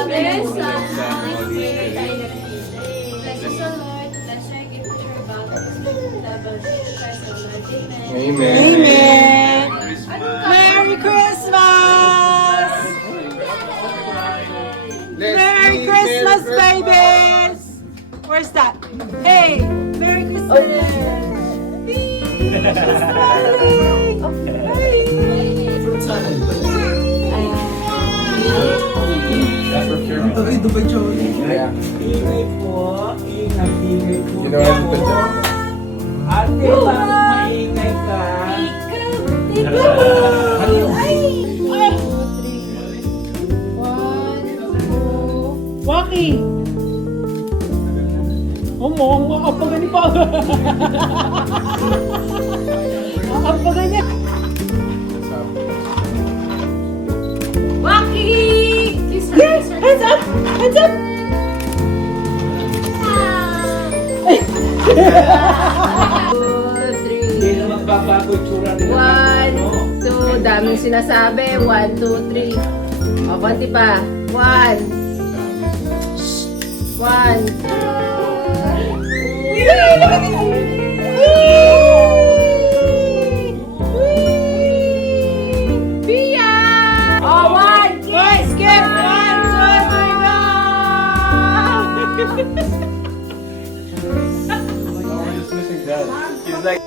Father, Son, Son, Holy Holy Spirit. Spirit. Bless us, O Lord. Bless our gift to your baptism. Double Jesus Christ, our Lord. Amen. Amen. Amen. Christmas. Merry Christmas! Merry Christmas, babies! Where's that? Hey, Merry Christmas! Smiling! Yeah. Ingay po. Ingay po. You know what I'm saying? Ate, bakit maingay ka? Waki! Ang apagan pa. Apagan niya. Waki! Kiss her, kiss her. Hands up! Hands up! Hindi na magbabago yung tsura nila. One, No? two, daming sinasabi. 1, 2, 3. O, konti pa. 1. 1. Pia! Oh, 1. Boys, skip! 1, 2, 3, go! No, we're just missing Dad. He's like,